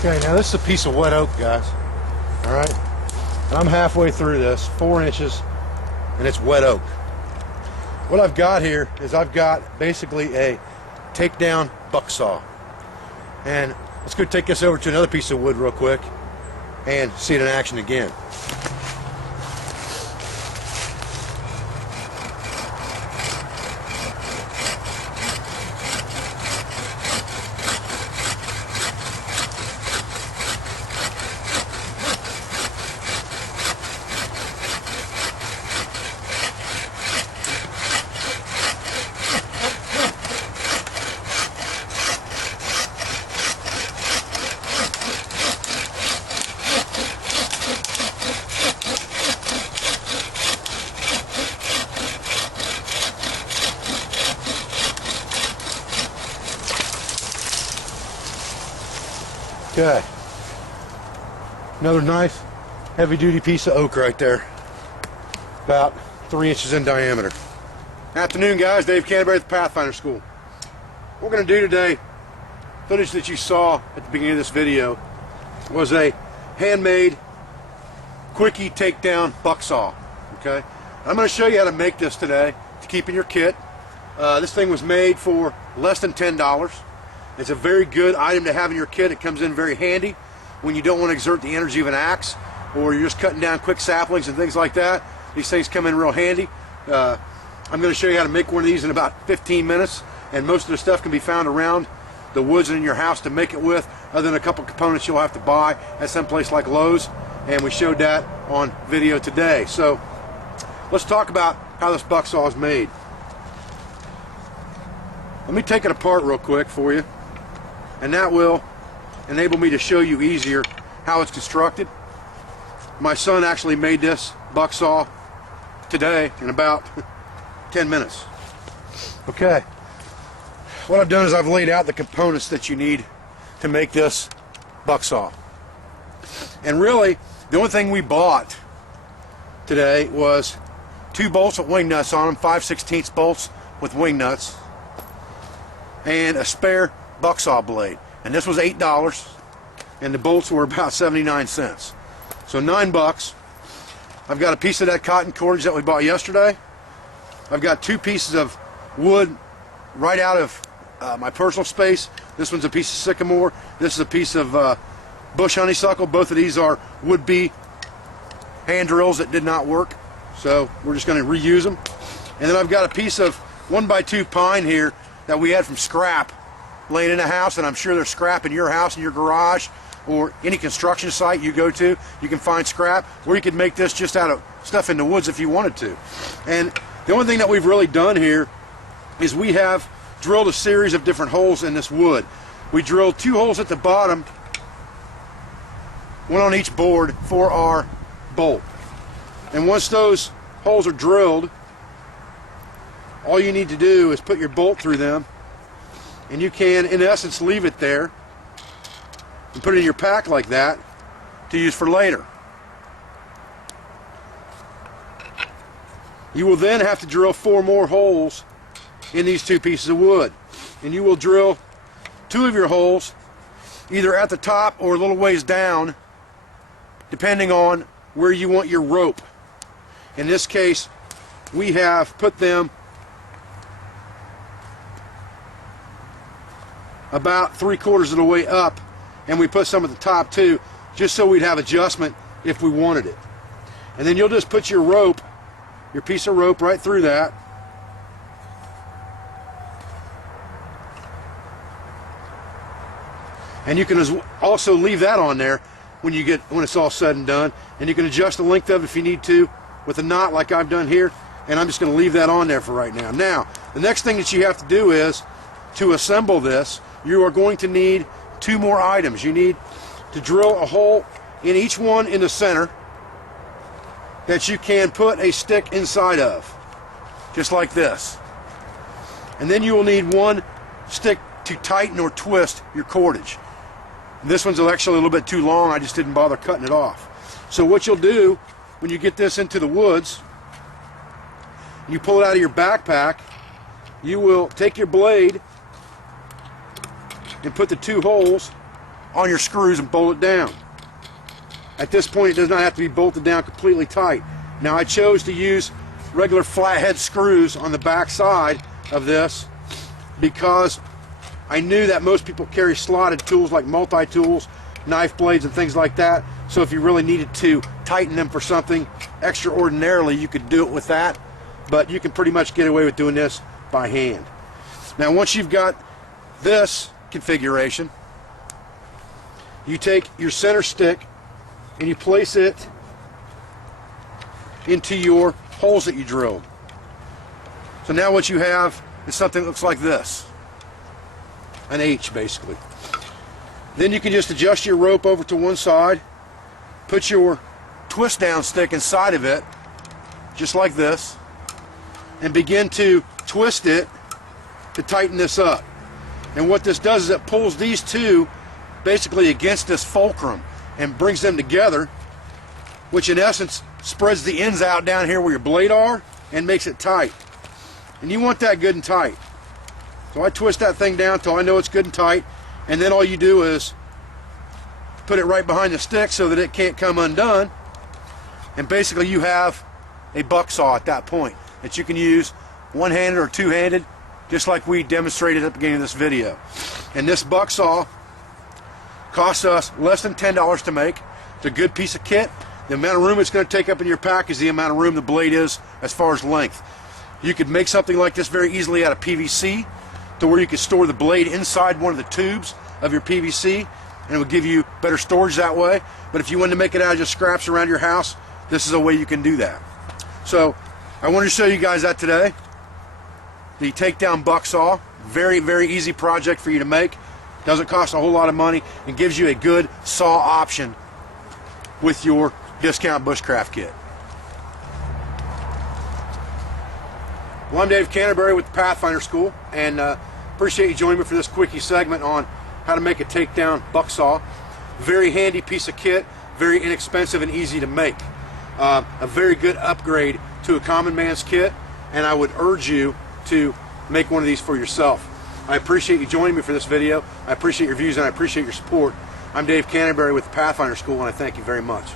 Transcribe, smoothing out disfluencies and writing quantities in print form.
Okay, now this is a piece of wet oak, guys. All right, and I'm halfway through this, 4 inches, and it's wet oak. What I've got here is I've got basically a takedown BuckSaw. And let's go take this over to another piece of wood real quick and see it in action again. Okay, another nice heavy-duty piece of oak right there, about 3 inches in diameter. Afternoon, guys. Dave Canterbury at the Pathfinder School. What we're going to do today, footage that you saw at the beginning of this video, was a handmade quickie takedown BuckSaw. Okay, I'm going to show you how to make this today to keep in your kit. This thing was made for less than $10. It's a very good item to have in your kit. It comes in very handy when you don't want to exert the energy of an axe, or you're just cutting down quick saplings and things like that. These things come in real handy. I'm going to show you how to make one of these in about 15 minutes, and most of the stuff can be found around the woods and in your house to make it with, other than a couple components you'll have to buy at some place like Lowe's, and we showed that on video today. So let's talk about how this BuckSaw is made. Let me take it apart real quick for you, and that will enable me to show you easier how it's constructed. My son actually made this BuckSaw today in about 10 minutes. Okay, what I've done is I've laid out the components that you need to make this BuckSaw. And really, the only thing we bought today was 2 bolts with wing nuts on them, 5/16 bolts with wing nuts, and a spare BuckSaw blade. And this was $8, and the bolts were about 79 cents. So $9. I've got a piece of that cotton cordage that we bought yesterday. I've got 2 pieces of wood right out of my personal space. This one's a piece of sycamore. This is a piece of bush honeysuckle. Both of these are would-be hand drills that did not work, so we're just going to reuse them. And then I've got a piece of 1x2 pine here that we had from scrap laying in the house, and I'm sure there's scrap in your house, in your garage, or any construction site you go to. You can find scrap, or you could make this just out of stuff in the woods if you wanted to. And the only thing that we've really done here is we have drilled a series of different holes in this wood. We drilled 2 holes at the bottom, one on each board, for our bolt. And once those holes are drilled, all you need to do is put your bolt through them, and you can, in essence, leave it there and put it in your pack like that to use for later. You will then have to drill 4 more holes in these 2 pieces of wood, and you will drill 2 of your holes either at the top or a little ways down, depending on where you want your rope. In this case, we have put them about 3/4 of the way up, and we put some at the top too, just so we'd have adjustment if we wanted it. And then you'll just put your rope, your piece of rope, right through that, and you can also leave that on there when it's all said and done, and you can adjust the length of it if you need to with a knot like I've done here, and I'm just going to leave that on there for right now. Now, the next thing that you have to do is to assemble this. You are going to need 2 more items. You need to drill a hole in each one in the center that you can put a stick inside of, just like this. And then you will need 1 stick to tighten or twist your cordage. This one's actually a little bit too long. I just didn't bother cutting it off. So what you'll do when you get this into the woods, you pull it out of your backpack, you will take your blade and put the 2 holes on your screws and bolt it down. At this point, it does not have to be bolted down completely tight. Now, I chose to use regular flathead screws on the back side of this because I knew that most people carry slotted tools like multi-tools, knife blades, and things like that. So if you really needed to tighten them for something extraordinarily, you could do it with that. But you can pretty much get away with doing this by hand. Now, once you've got this configuration, you take your center stick and you place it into your holes that you drilled. So now what you have is something that looks like this. An H, basically. Then you can just adjust your rope over to one side, put your twist down stick inside of it, just like this, and begin to twist it to tighten this up. And what this does is it pulls these two basically against this fulcrum and brings them together, which in essence spreads the ends out down here where your blade are and makes it tight. And you want that good and tight. So I twist that thing down till I know it's good and tight, and then all you do is put it right behind the stick so that it can't come undone, and basically you have a BuckSaw at that point that you can use one-handed or two-handed, just like we demonstrated at the beginning of this video. And this BuckSaw costs us less than $10 to make. It's a good piece of kit. The amount of room it's going to take up in your pack is the amount of room the blade is as far as length. You could make something like this very easily out of PVC, to where you could store the blade inside one of the tubes of your PVC, and it would give you better storage that way. But if you wanted to make it out of just scraps around your house, this is a way you can do that. So I wanted to show you guys that today. The takedown BuckSaw, very, very easy project for you to make. Doesn't cost a whole lot of money and gives you a good saw option with your discount Bushcraft kit. Well, I'm Dave Canterbury with the Pathfinder School, and appreciate you joining me for this quickie segment on how to make a takedown BuckSaw. Very handy piece of kit, very inexpensive and easy to make. A very good upgrade to a common man's kit, and I would urge you to make one of these for yourself. I appreciate you joining me for this video. I appreciate your views and I appreciate your support. I'm Dave Canterbury with the Pathfinder School, and I thank you very much.